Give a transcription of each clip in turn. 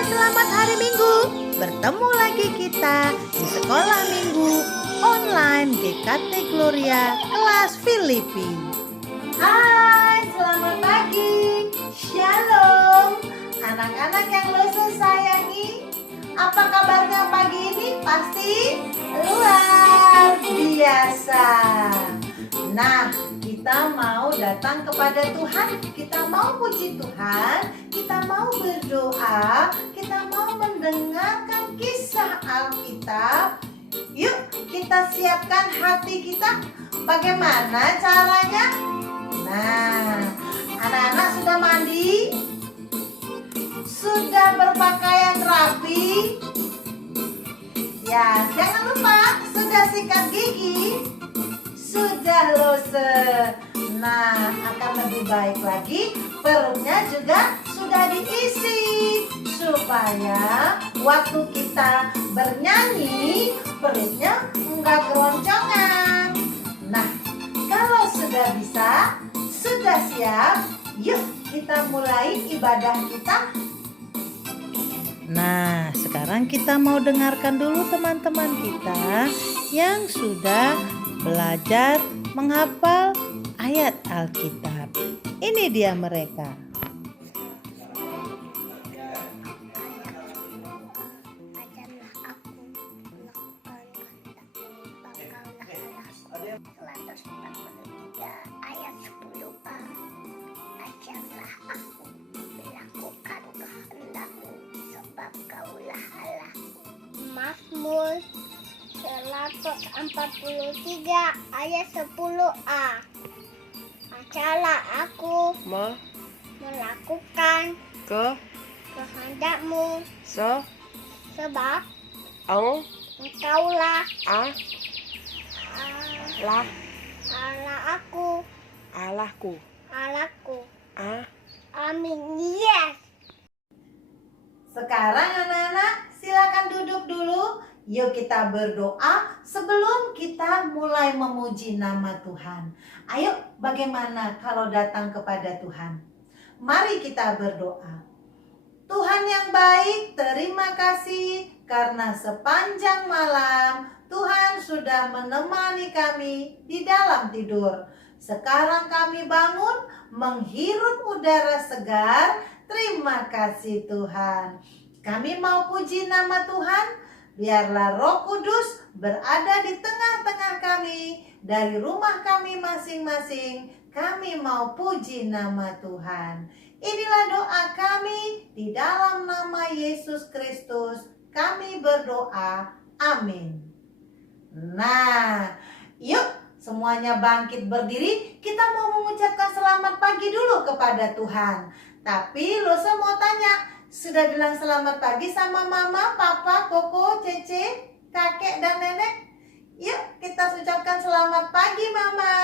Selamat hari Minggu. Bertemu lagi kita di Sekolah Minggu Online GKT Gloria kelas Filipi. Hai, selamat pagi. Shalom. Anak-anak yang Yesus sayangi, apa kabarnya pagi ini? Pasti luar biasa. Nah, kita mau datang kepada Tuhan, kita mau puji Tuhan, kita mau berdoa, kita mau mendengarkan kisah Alkitab. Yuk, kita siapkan hati kita. Bagaimana caranya? Nah, anak-anak sudah mandi? Sudah berpakaian rapi? Ya, jangan lupa sudah sikat gigi, sudah lose. Nah, akan lebih baik lagi. Perutnya juga sudah diisi, supaya waktu kita bernyanyi perutnya enggak keroncongan. Nah, kalau sudah bisa, sudah siap, yuk kita mulai ibadah kita. Nah, sekarang kita mau dengarkan dulu teman-teman kita yang sudah belajar menghafal ayat Alkitab. Ini dia mereka. Ayat 10a. Ajarlah aku melakukan kehendakmu, sebab kaulah Allah. Mazmur 143 ayat 10a. Ajarlah aku melakukan kehendakmu, sebab engkaulah Allahku. Amin. Yes. Sekarang anak-anak silakan duduk dulu. Yuk kita berdoa sebelum kita mulai memuji nama Tuhan. Ayo, bagaimana kalau datang kepada Tuhan? Mari kita berdoa. Tuhan yang baik, terima kasih karena sepanjang malam Tuhan sudah menemani kami di dalam tidur. Sekarang kami bangun menghirup udara segar. Terima kasih Tuhan. Kami mau puji nama Tuhan. Biarlah Roh Kudus berada di tengah-tengah kami. Dari rumah kami masing-masing, kami mau puji nama Tuhan. Inilah doa kami di dalam nama Yesus Kristus. Kami berdoa. Amin. Nah, yuk semuanya bangkit berdiri. Kita mau mengucapkan selamat pagi dulu kepada Tuhan. Tapi Losa mau tanya, sudah bilang selamat pagi sama mama, papa, koko, cece, kakek, dan nenek? Yuk kita ucapkan selamat pagi mama.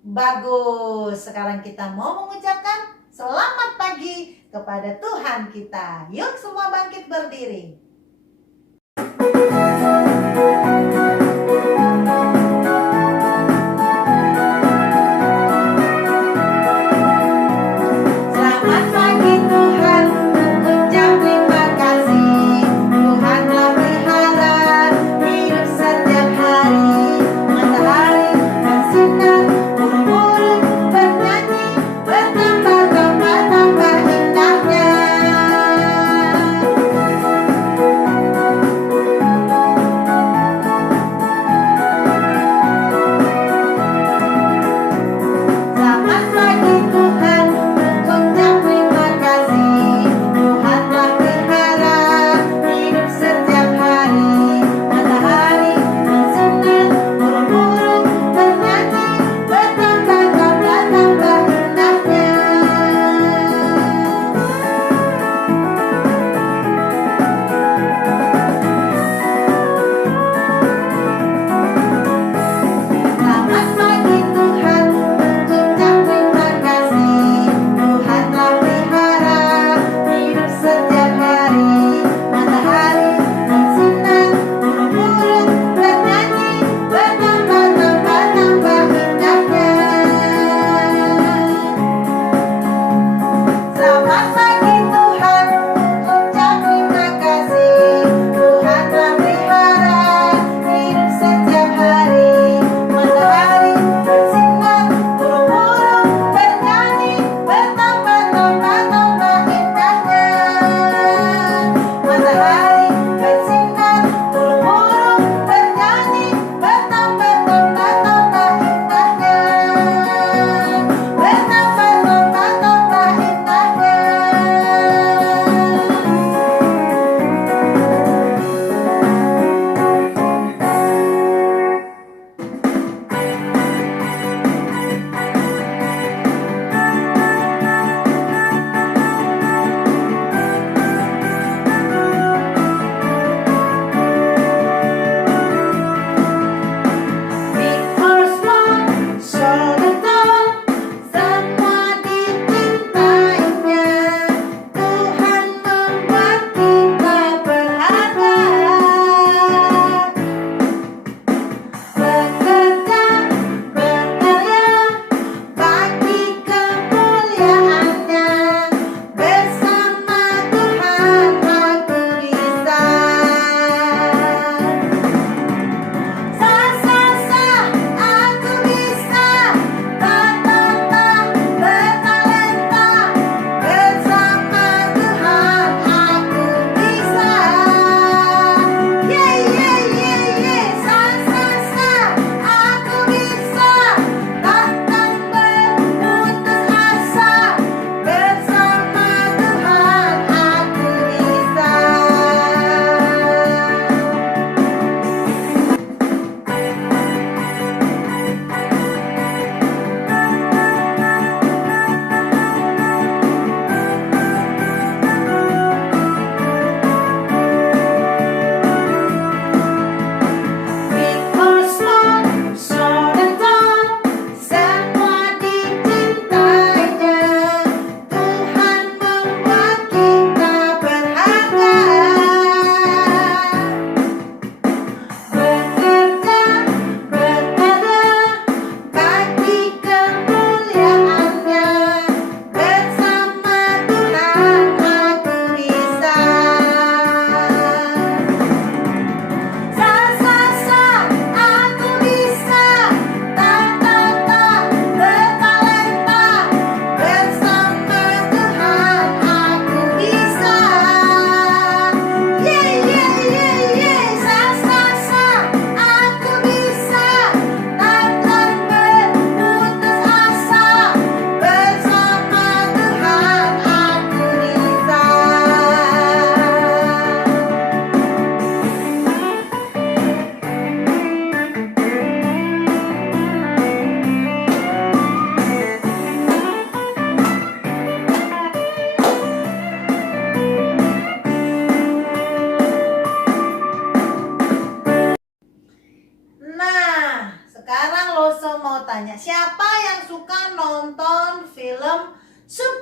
Bagus, sekarang kita mau mengucapkan selamat pagi kepada Tuhan kita. Yuk semua bangkit berdiri.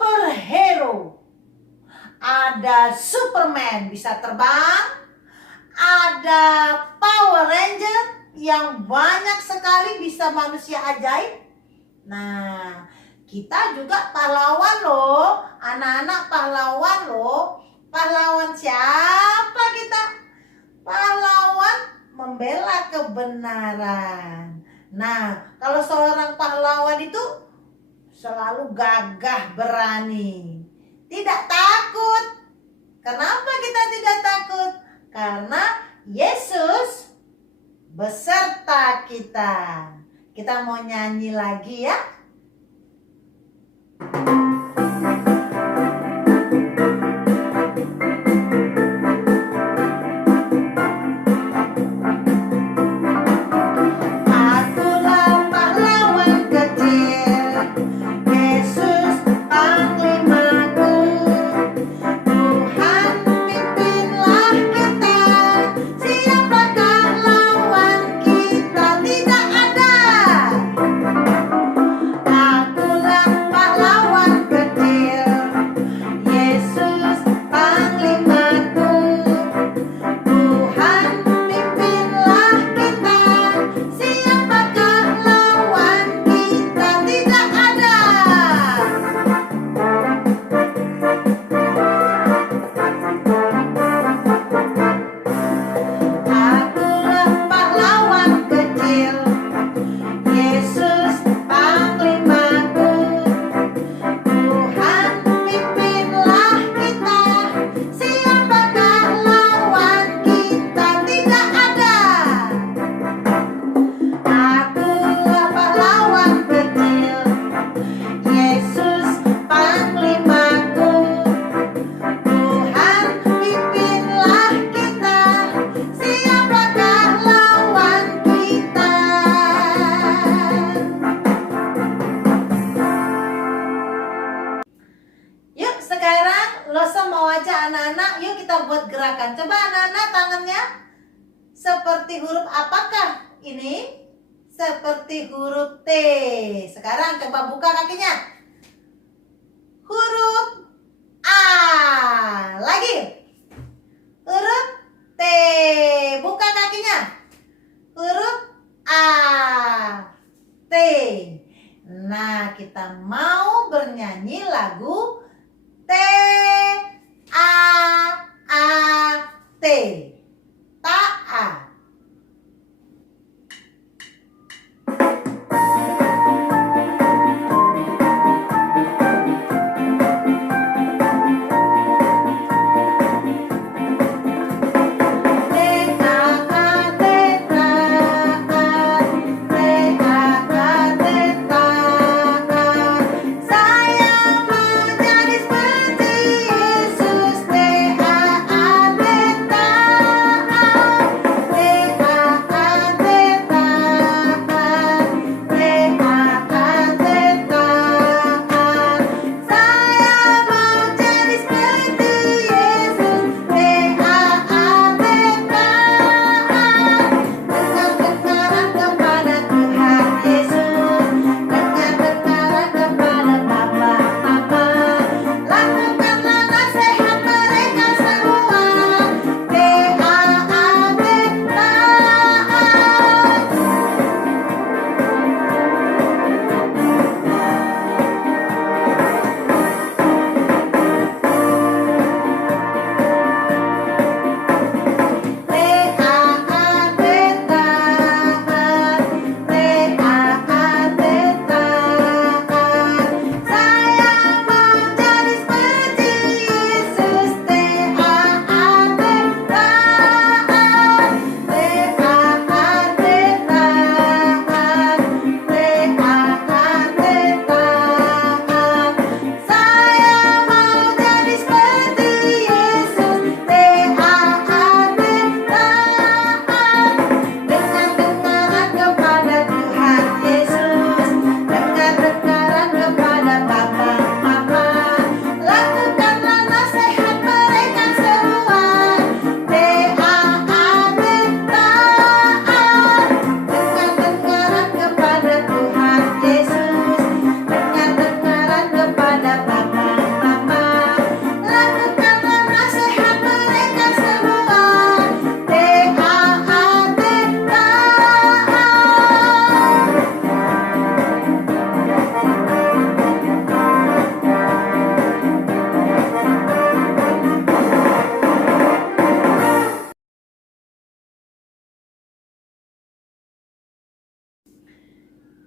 superhero. Ada Superman bisa terbang, ada Power Ranger yang banyak sekali bisa manusia ajaib. Nah, kita juga pahlawan loh, anak-anak pahlawan loh. Pahlawan siapa kita? Pahlawan membela kebenaran. Nah, kalau seorang pahlawan itu selalu gagah berani, tidak takut. Kenapa kita tidak takut? Karena Yesus beserta kita. Kita mau nyanyi lagi ya. Akulah pahlawan kecil, Yesus panglimaku. Tuhan pimpinlah kita, siapakah lawan kita? Tidak ada. Akulah pahlawan kecil, Yesus panglimaku. Tuhan pimpinlah kita, siapakah lawan kita? Tidak ada. Akulah pahlawan kecil, Yesus panglimaku. Tuhan pimpinlah kita, siapakah lawan kita? Tidak ada. Akulah pahlawan kecil, Yesus panglimaku. Tuhan pimpinlah kita, siapakah lawan kita? Yuk sekarang Losa mau ajak anak-anak, yuk kita buat gerakan. Coba anak-anak tangannya seperti huruf apakah ini? Seperti huruf T. Sekarang coba buka kakinya. Huruf A. Lagi. Huruf T. Buka kakinya. Huruf A. T. Nah, kita mau bernyanyi lagu T A A T. Taat. Saya mau jadi seperti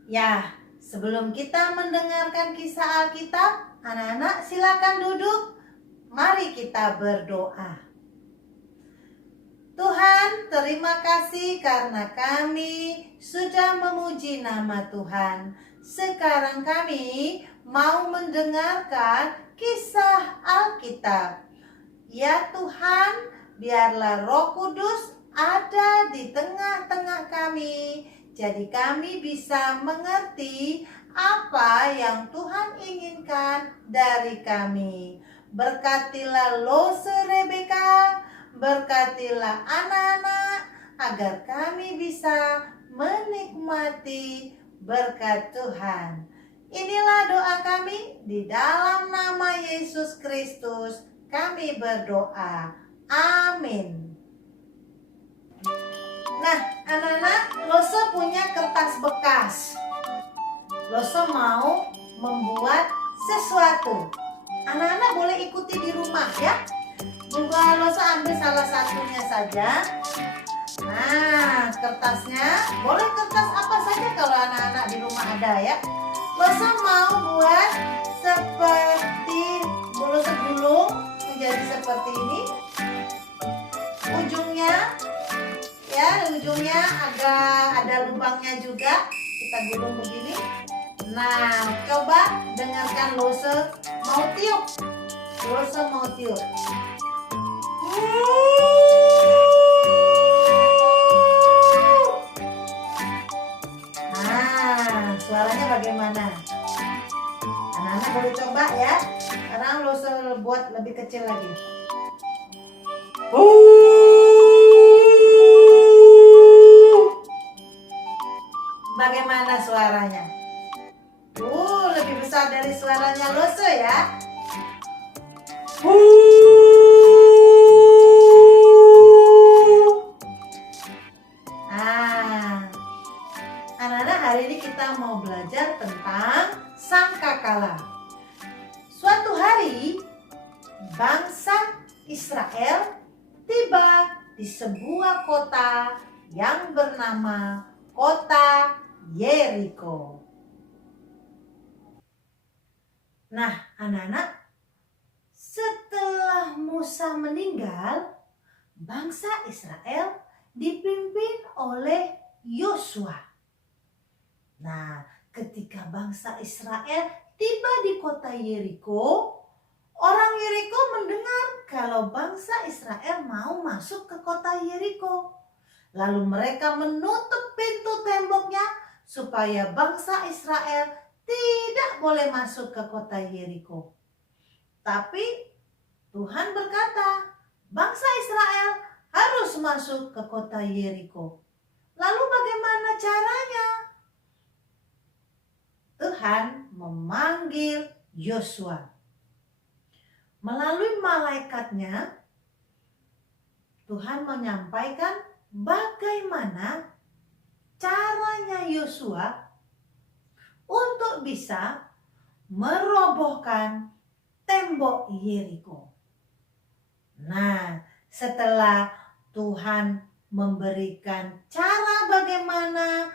Ya, sebelum kita mendengarkan kisah Alkitab, anak-anak silakan duduk. Mari kita berdoa. Tuhan, terima kasih karena kami sudah memuji nama Tuhan. Sekarang kami mau mendengarkan kisah Alkitab. Ya Tuhan, biarlah Roh Kudus ada di tengah-tengah kami. Jadi kami bisa mengerti apa yang Tuhan inginkan dari kami. Berkatilah Lose Rebeka, berkatilah anak-anak, agar kami bisa menikmati berkat Tuhan. Inilah doa kami di dalam nama Yesus Kristus. Kami berdoa. Amin. Nah, anak-anak, Lose punya kertas bekas. Lose mau membuat sesuatu. Anak-anak boleh ikuti di rumah ya. Lose ambil salah satunya saja. Nah, kertasnya boleh kertas apa saja kalau anak-anak di rumah ada ya. Lose mau buat seperti Lose gulung menjadi seperti ini. Ujungnya agak ada lubangnya juga. Kita gulung begini. Nah, coba dengarkan Lose mau tiup. Lose mau tiup. Nah, suaranya bagaimana? Anak-anak boleh coba ya. Sekarang Lose buat lebih kecil lagi. Bagaimana suaranya? Lebih besar dari suaranya Lose ya. Nah, anak-anak, hari ini kita mau belajar tentang sangkakala. Suatu hari, bangsa Israel tiba di sebuah kota yang bernama kota Yeriko. Nah, anak-anak, setelah Musa meninggal, bangsa Israel dipimpin oleh Yosua. Nah, ketika bangsa Israel tiba di kota Yeriko, orang Yeriko mendengar kalau bangsa Israel mau masuk ke kota Yeriko. Lalu mereka menutup pintu temboknya supaya bangsa Israel tidak boleh masuk ke kota Yeriko. Tapi Tuhan berkata, bangsa Israel harus masuk ke kota Yeriko. Lalu bagaimana caranya? Tuhan memanggil Yosua. Melalui malaikatnya, Tuhan menyampaikan bagaimana caranya Yosua untuk bisa merobohkan tembok Yeriko. Nah, setelah Tuhan memberikan cara bagaimana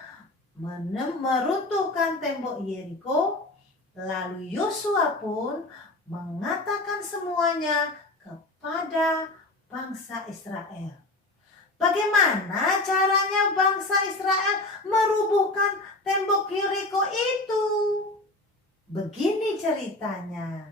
meruntuhkan tembok Yeriko, lalu Yosua pun mengatakan semuanya kepada bangsa Israel. Bagaimana caranya bangsa Israel merubuhkan tembok Yeriko itu? Begini ceritanya.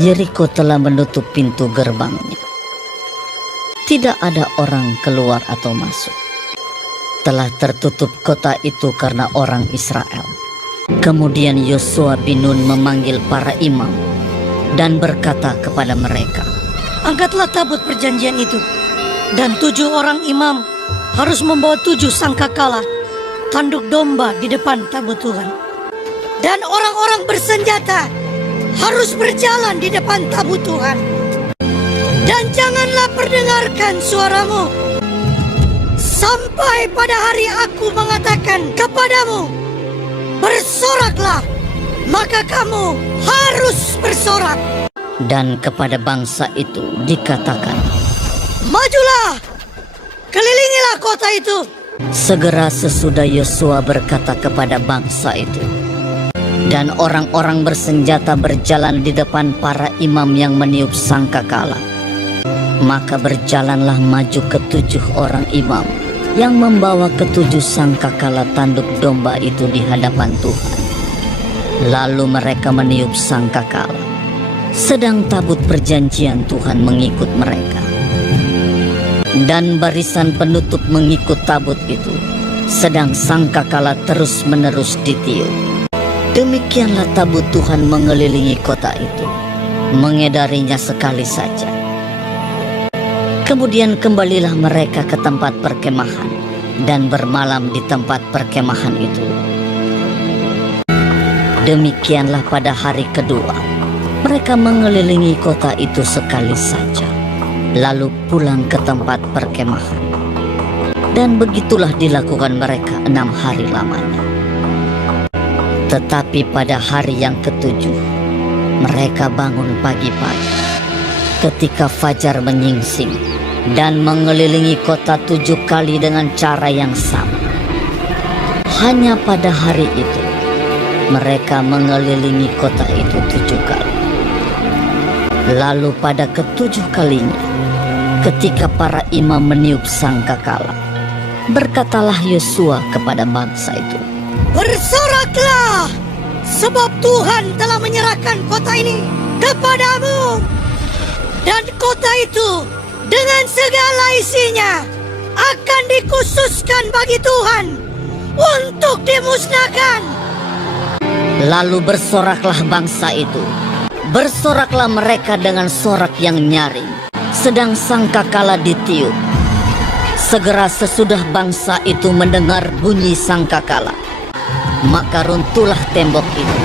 Yeriko telah menutup pintu gerbangnya. Tidak ada orang keluar atau masuk. Telah tertutup kota itu karena orang Israel. Kemudian Yosua bin Nun memanggil para imam dan berkata kepada mereka, "Angkatlah tabut perjanjian itu, dan 7 orang imam harus membawa 7 sangkakala, tanduk domba di depan tabut Tuhan. Dan orang-orang bersenjata harus berjalan di depan tabut Tuhan. Dan janganlah perdengarkan suaramu sampai pada hari aku mengatakan kepadamu bersoraklah, maka kamu harus bersorak. Dan kepada bangsa itu dikatakan, majulah, kelilingilah kota itu. Segera sesudah Yosua berkata kepada bangsa itu, dan orang-orang bersenjata berjalan di depan para imam yang meniup sangkakala. Maka berjalanlah maju ketujuh orang imam yang membawa ketujuh sangkakala tanduk domba itu di hadapan Tuhan. Lalu mereka meniup sangkakala, sedang tabut perjanjian Tuhan mengikut mereka. Dan barisan penutup mengikut tabut itu, sedang sangkakala terus-menerus ditiup. Demikianlah tabut Tuhan mengelilingi kota itu, mengedarinya sekali saja. Kemudian kembalilah mereka ke tempat perkemahan dan bermalam di tempat perkemahan itu. Demikianlah pada hari kedua, mereka mengelilingi kota itu sekali saja, lalu pulang ke tempat perkemahan. Dan begitulah dilakukan mereka 6 hari lamanya. Tetapi pada hari yang ketujuh, mereka bangun pagi-pagi ketika fajar menyingsing dan mengelilingi kota 7 kali dengan cara yang sama. Hanya pada hari itu, mereka mengelilingi kota itu 7 kali. Lalu pada ketujuh kalinya, ketika para imam meniup sangkakala, berkatalah Yosua kepada bangsa itu, bersoraklah, sebab Tuhan telah menyerahkan kota ini kepadamu. Dan kota itu dengan segala isinya akan dikhususkan bagi Tuhan untuk dimusnahkan. Lalu bersoraklah bangsa itu. Bersoraklah mereka dengan sorak yang nyaring, sedang sangkakala ditiup. Segera sesudah bangsa itu mendengar bunyi sangkakala, maka runtuhlah tembok itu.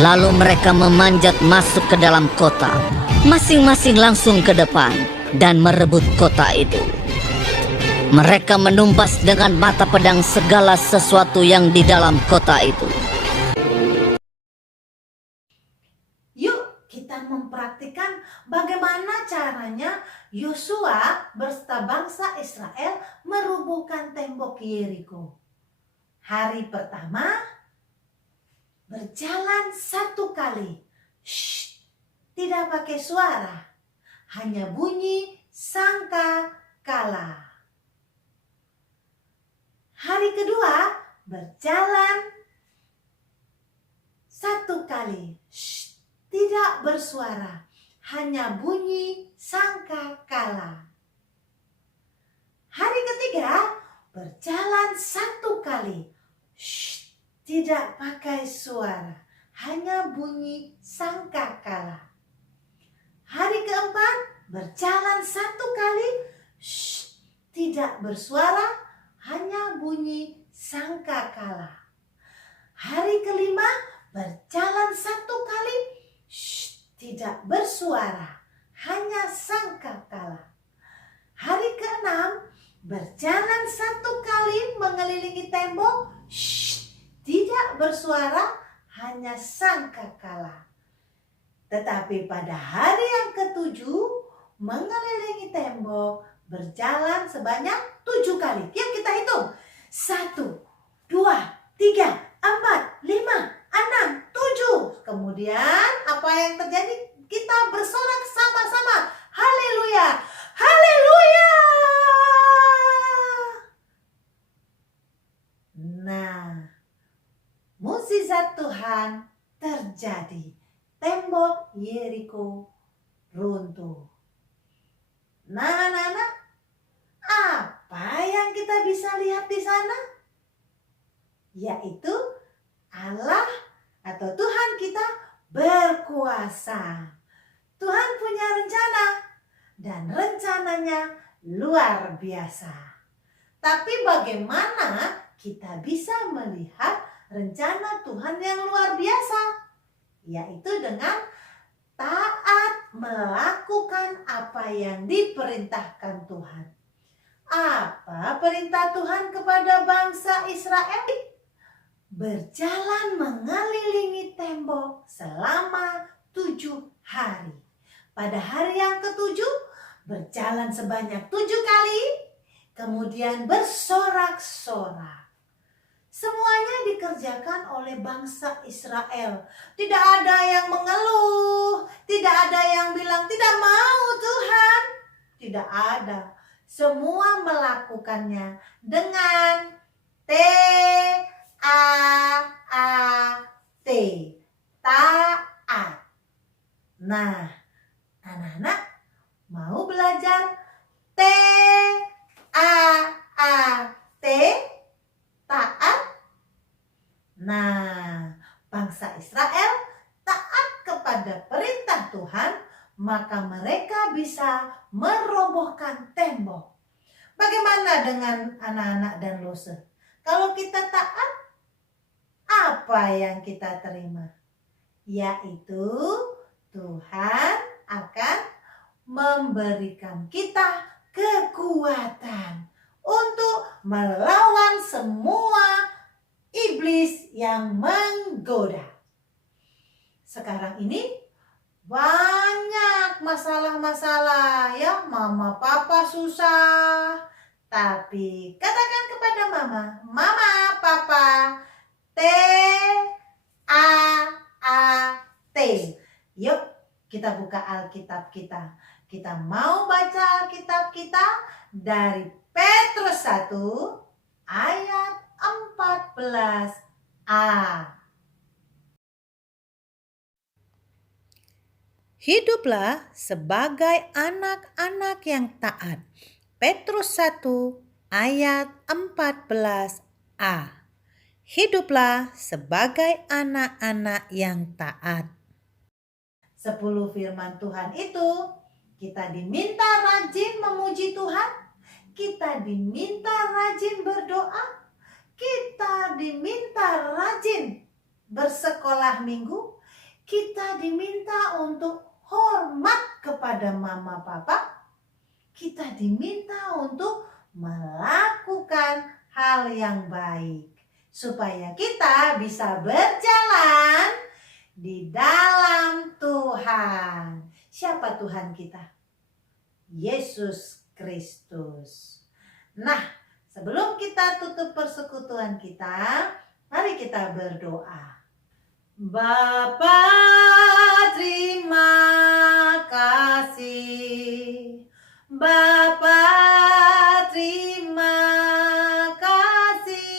Lalu mereka memanjat masuk ke dalam kota, masing-masing langsung ke depan dan merebut kota itu. Mereka menumpas dengan mata pedang segala sesuatu yang di dalam kota itu. Yuk kita mempraktikkan bagaimana caranya Yosua berserta bangsa Israel merubuhkan tembok Yeriko. Hari pertama, berjalan 1 kali. Shh, tidak pakai suara, hanya bunyi sangkakala. Hari kedua, berjalan 1 kali. Shh, tidak bersuara, hanya bunyi sangkakala. Hari ketiga, berjalan 1 kali. Shh, tidak pakai suara, hanya bunyi sangkakala. Hari keempat, berjalan 1 kali. Shh, tidak bersuara, hanya bunyi sangkakala. Hari kelima, berjalan 1 kali. Shh, tidak bersuara, hanya sangkakala. Hari keenam, berjalan 1 kali mengelilingi tembok. Shh, tidak bersuara, hanya sangkakala. Tetapi pada hari yang ketujuh, mengelilingi tembok, berjalan sebanyak 7 kali. Yuk kita hitung. 1, 2, 3, 4, 5, 6, 7. Kemudian apa yang terjadi? Kita bersorak sama-sama. Haleluya! Haleluya! Nah, mukjizat Tuhan terjadi. Tembok Yeriko runtuh. Nah, anak-anak, apa yang kita bisa lihat di sana? Yaitu Allah atau Tuhan kita berkuasa. Tuhan punya rencana dan rencananya luar biasa. Tapi bagaimana kita bisa melihat rencana Tuhan yang luar biasa? Yaitu dengan taat melakukan apa yang diperintahkan Tuhan. Apa perintah Tuhan kepada bangsa Israel? Berjalan mengelilingi tembok selama 7 hari. Pada hari yang ketujuh, berjalan sebanyak 7 kali, kemudian bersorak-sorak. Semuanya dikerjakan oleh bangsa Israel. Tidak ada yang mengeluh, tidak ada yang bilang tidak mau Tuhan. Tidak ada. Semua melakukannya dengan T-A-A-T. Taat. Nah, anak-anak mau belajar T-A-A-T? Taat? Nah, bangsa Israel taat kepada perintah Tuhan, maka mereka bisa merobohkan tembok. Bagaimana dengan anak-anak dan Lose? Kalau kita taat, apa yang kita terima? Yaitu Tuhan akan memberikan kita kekuatan untuk melawan semua iblis yang menggoda. Sekarang ini banyak masalah-masalah ya, mama papa susah. Tapi katakan kepada mama, mama papa, T-A-A-T. Yuk kita buka Alkitab kita. Kita mau baca Alkitab kita dari Petrus 1 ayat 14a. Hiduplah sebagai anak-anak yang taat. Petrus 1 ayat 14a. Hiduplah sebagai anak-anak yang taat. 10 firman Tuhan itu kita diminta rajin memuji Tuhan, kita diminta rajin berdoa, kita diminta rajin bersekolah minggu, kita diminta untuk hormat kepada mama papa, kita diminta untuk melakukan hal yang baik supaya kita bisa berjalan di dalam Tuhan. Siapa Tuhan kita? Yesus Kristus. Nah, sebelum kita tutup persekutuan kita, mari kita berdoa. Bapa, terima kasih. Bapa, terima kasih.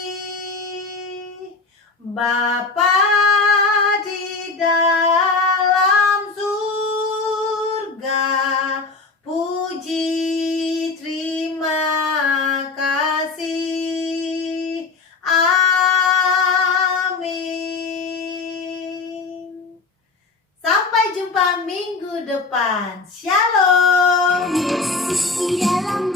Bapa di dalam surga, puji terima kasih. Amin. Sampai jumpa minggu depan. Shalom. Yesus di dalam